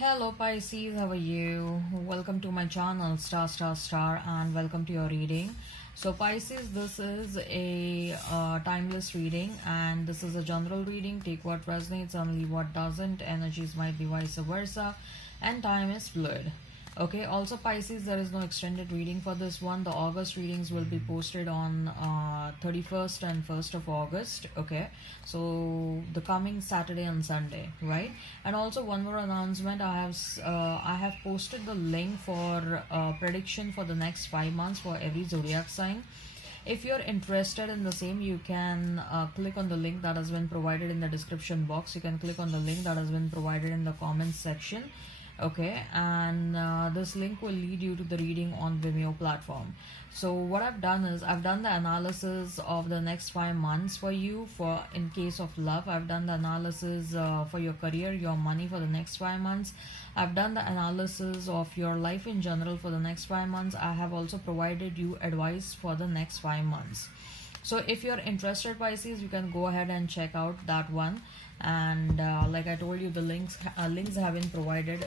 Hello Pisces, how are you? Welcome to my channel Star and welcome to your reading. So Pisces, this is a timeless reading and this is a general reading. Take what resonates and leave what doesn't. Energies might be vice versa and time is fluid. Okay, also Pisces, there is no extended reading for this one. The August readings will be posted on 31st and 1st of August. Okay, so the coming Saturday and Sunday, right? And also one more announcement, I have posted the link for prediction for the next 5 months for every zodiac sign. If you're interested in the same, you can click on the link that has been provided in the description box. You can click on the link that has been provided in the comments section. Okay, and this link will lead you to the reading on Vimeo platform. So what I've done is I've done the analysis of the next 5 months for you. For in case of love, I've done the analysis for your career, your money for the next 5 months. I've done the analysis of your life in general for the next 5 months. I have also provided you advice for the next 5 months. So if you're interested, Pisces, you can go ahead and check out that one. And like I told you, the links have been provided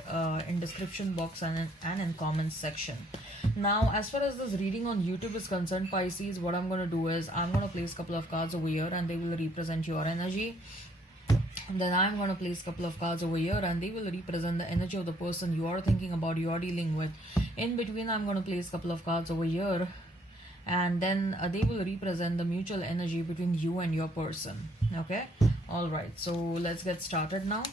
in description box and in comments section. Now as far as this reading on YouTube is concerned, Pisces, what I'm going to do is I'm going to place a couple of cards over here and they will represent your energy. Then I'm going to place a couple of cards over here and they will represent the energy of the person you are thinking about, you are dealing with. In between, I'm going to place a couple of cards over here and then they will represent the mutual energy between you and your person. Okay, all right, so let's get started now.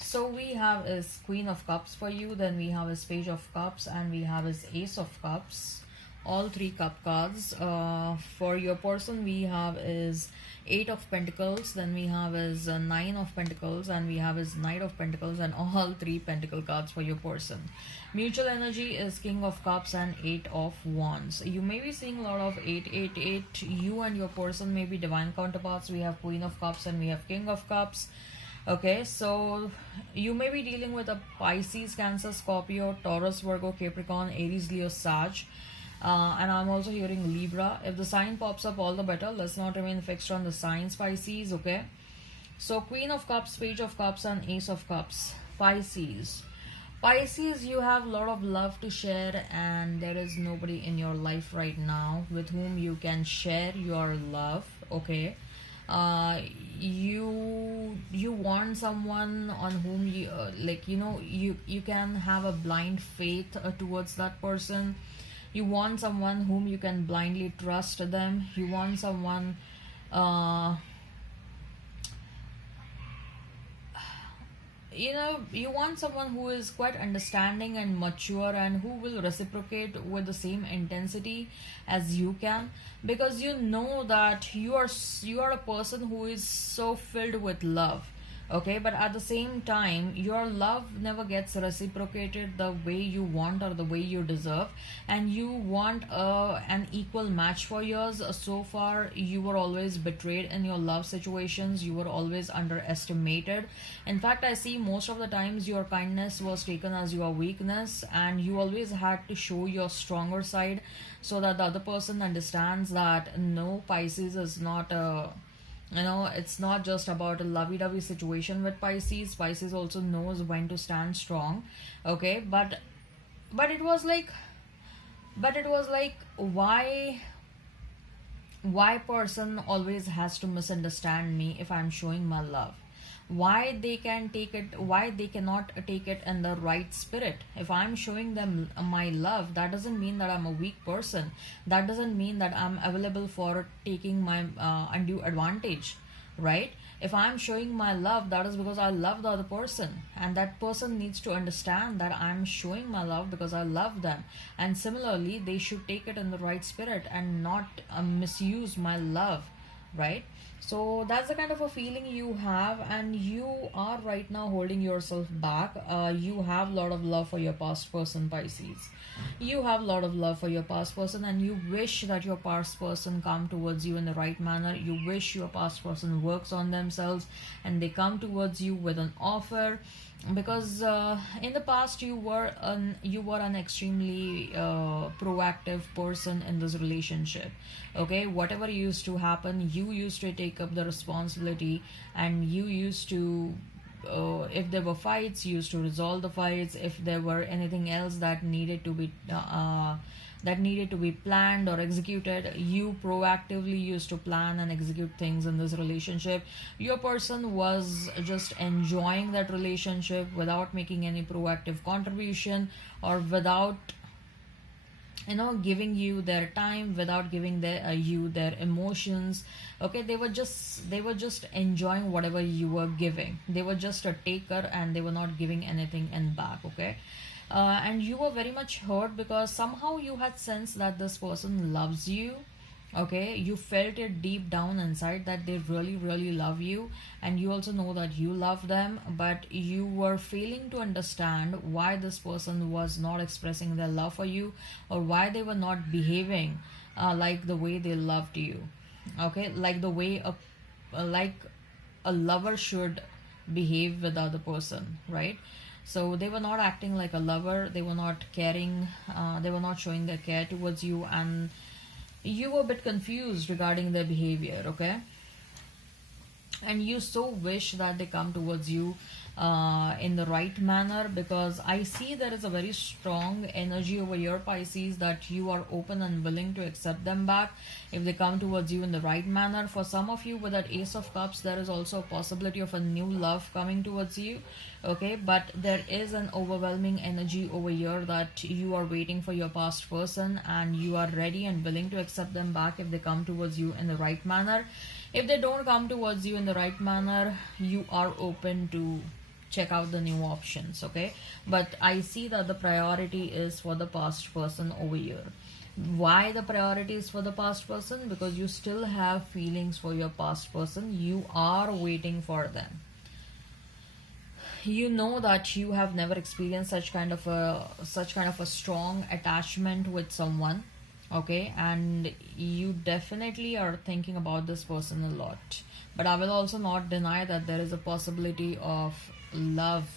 So we have is Queen of Cups for you, then we have is Page of Cups, and we have is Ace of Cups. All three cup cards. For your person, we have is Eight of Pentacles, then we have is Nine of Pentacles, and we have is Knight of Pentacles, and all three Pentacle cards for your person. Mutual energy is King of Cups and Eight of Wands. You may be seeing a lot of 888. You and your person may be divine counterparts. We have Queen of Cups and we have King of Cups. Okay, so you may be dealing with a Pisces, Cancer, Scorpio, Taurus, Virgo, Capricorn, Aries, Leo, Sag. And I'm also hearing Libra. If the sign pops up, all the better. Let's not remain fixed on the signs, Pisces, okay? So Queen of Cups, Page of Cups, and Ace of Cups. Pisces. Pisces, you have a lot of love to share and there is nobody in your life right now with whom you can share your love, okay? You want someone on whom you you can have a blind faith towards that person. You want someone whom you can blindly trust them. You want someone you want someone who is quite understanding and mature and who will reciprocate with the same intensity as you can, because you know that you are a person who is so filled with love, okay? But at the same time, your love never gets reciprocated the way you want or the way you deserve, and you want an equal match for yours. So far you were always betrayed in your love situations. You were always underestimated. In fact, I see most of the times your kindness was taken as your weakness, and you always had to show your stronger side so that the other person understands that no, Pisces is not a it's not just about a lovey-dovey situation with Pisces. Pisces also knows when to stand strong, okay? But it was like why person always has to misunderstand me if I'm showing my love? Why they cannot take it in the right spirit? If I'm showing them my love, that doesn't mean that I'm a weak person. That doesn't mean that I'm available for taking my undue advantage, right? If I'm showing my love, that is because I love the other person, and that person needs to understand that I'm showing my love because I love them. And similarly, they should take it in the right spirit and not misuse my love, right? So that's the kind of a feeling you have, and you are right now holding yourself back. You have a lot of love for your past person, Pisces. You have a lot of love for your past person, and you wish that your past person come towards you in the right manner. You wish your past person works on themselves and they come towards you with an offer, because in the past you were an extremely proactive person in this relationship. Okay, whatever used to happen, you used to take up the responsibility, and you used to, if there were fights, you used to resolve the fights. If there were anything else that needed to be planned or executed, you proactively used to plan and execute things in this relationship. Your person was just enjoying that relationship without making any proactive contribution, or without giving you their time, without giving you their emotions. Okay, they were just enjoying whatever you were giving. They were just a taker, and they were not giving anything in back. Okay, and you were very much hurt because somehow you had sensed that this person loves you. Okay, you felt it deep down inside that they really really love you, and you also know that you love them, but you were failing to understand why this person was not expressing their love for you, or why they were not behaving like the way they loved you. Okay, like the way like a lover should behave with the other person, right? So they were not acting like a lover, they were not caring, they were not showing their care towards you, and you were a bit confused regarding their behavior. Okay, and you so wish that they come towards you in the right manner, because I see there is a very strong energy over your Pisces that you are open and willing to accept them back if they come towards you in the right manner. For some of you, with that Ace of Cups, there is also a possibility of a new love coming towards you. Okay, but there is an overwhelming energy over here that you are waiting for your past person, and you are ready and willing to accept them back if they come towards you in the right manner. If they don't come towards you in the right manner, you are open to check out the new options. Okay, but I see that the priority is for the past person over here. Why the priority is for the past person? Because you still have feelings for your past person. You are waiting for them. You know that you have never experienced such kind of a strong attachment with someone. Okay, and you definitely are thinking about this person a lot, but I will also not deny that there is a possibility of love,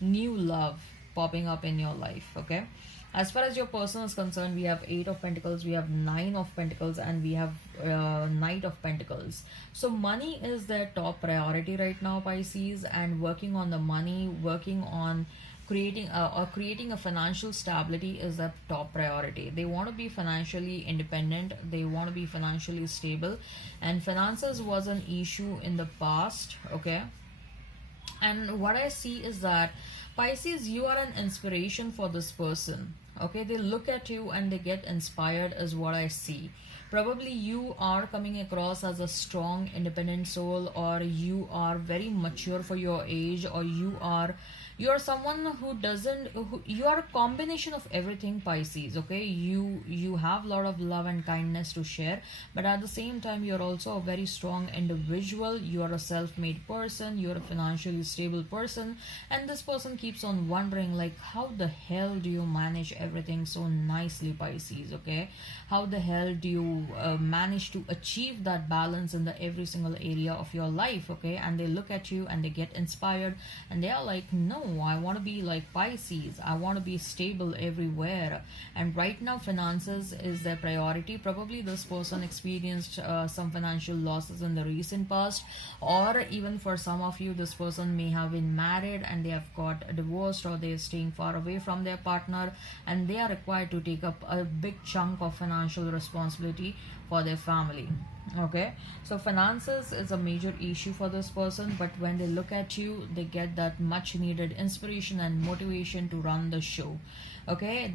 new love popping up in your life. Okay, as far as your person is concerned, we have 8 of Pentacles, we have 9 of Pentacles, and we have Knight of Pentacles. So money is their top priority right now, Pisces, and working on the money, working on creating a financial stability is a top priority. They want to be financially independent, they want to be financially stable, and finances was an issue in the past. Okay, and what I see is that, Pisces, you are an inspiration for this person. Okay, they look at you and they get inspired, is what I see. Probably you are coming across as a strong independent soul, or you are very mature for your age, or you are someone who doesn't who, you are a combination of everything, Pisces. Okay, you have a lot of love and kindness to share, but at the same time you're also a very strong individual. You are a self-made person, you're a financially stable person, and this person keeps on wondering, like, how the hell do you manage everything so nicely, Pisces? Okay, how the hell do you manage to achieve that balance in the every single area of your life? Okay, and they look at you and they get inspired, and they are like, no, I want to be like Pisces. I want to be stable everywhere. And right now, finances is their priority. Probably this person experienced some financial losses in the recent past, or even for some of you, this person may have been married and they have got divorced, or they are staying far away from their partner, and they are required to take up a big chunk of financial responsibility for their family. Okay, so finances is a major issue for this person, but when they look at you, they get that much needed inspiration and motivation to run the show. Okay,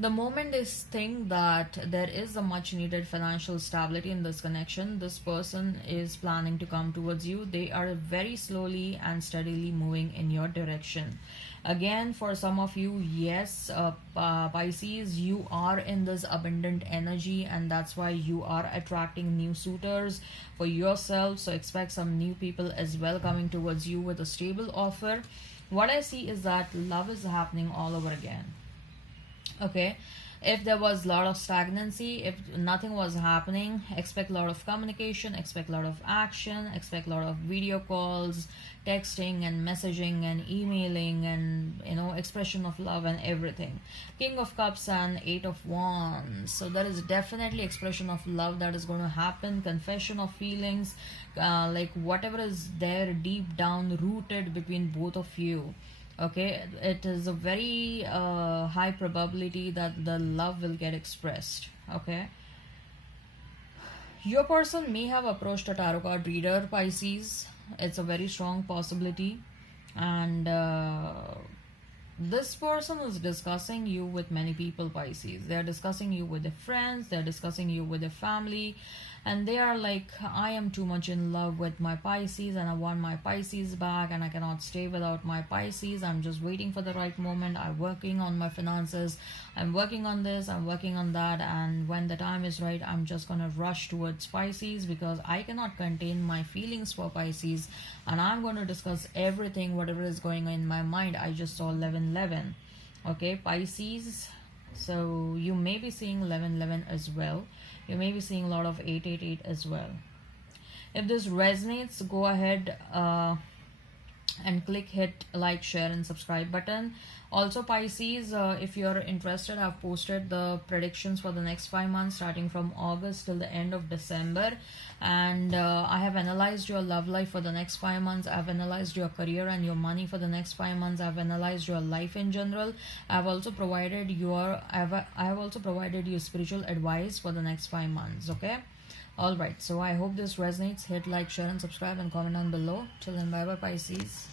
The moment they think that there is a much needed financial stability in this connection, this person is planning to come towards you. They are very slowly and steadily moving in your direction. Again, for some of you, yes, Pisces, you are in this abundant energy, and that's why you are attracting new suitors for yourself. So expect some new people as well coming towards you with a stable offer. What I see is that love is happening all over again. Okay, if there was a lot of stagnancy, if nothing was happening, expect a lot of communication, expect a lot of action, expect a lot of video calls, texting and messaging and emailing, and expression of love and everything. King of Cups and Eight of Wands, so there is definitely expression of love that is going to happen, confession of feelings, like whatever is there deep down rooted between both of you. Okay, it is a very high probability that the love will get expressed. Okay, your person may have approached a tarot card reader, Pisces. It's a very strong possibility, and this person is discussing you with many people, Pisces. They are discussing you with their friends, they're discussing you with their family, and they are like, I am too much in love with my Pisces and I want my Pisces back and I cannot stay without my Pisces. I'm just waiting for the right moment. I'm working on my finances, I'm working on this, I'm working on that, and when the time is right, I'm just gonna rush towards Pisces because I cannot contain my feelings for Pisces, and I'm going to discuss everything, whatever is going on in my mind. I just saw 1111. Okay, Pisces, so you may be seeing 1111 as well. You may be seeing a lot of 888 as well. If this resonates, go ahead and hit like, share and subscribe button. Also, Pisces, if you're interested, I've posted the predictions for the next 5 months starting from August till the end of December, and I have analyzed your love life for the next 5 months. I've analyzed your career and your money for the next 5 months. I've analyzed your life in general. I have also provided you spiritual advice for the next 5 months. Okay, all right, so I hope this resonates. Hit like, share and subscribe and comment down below. Till then, bye bye, Pisces.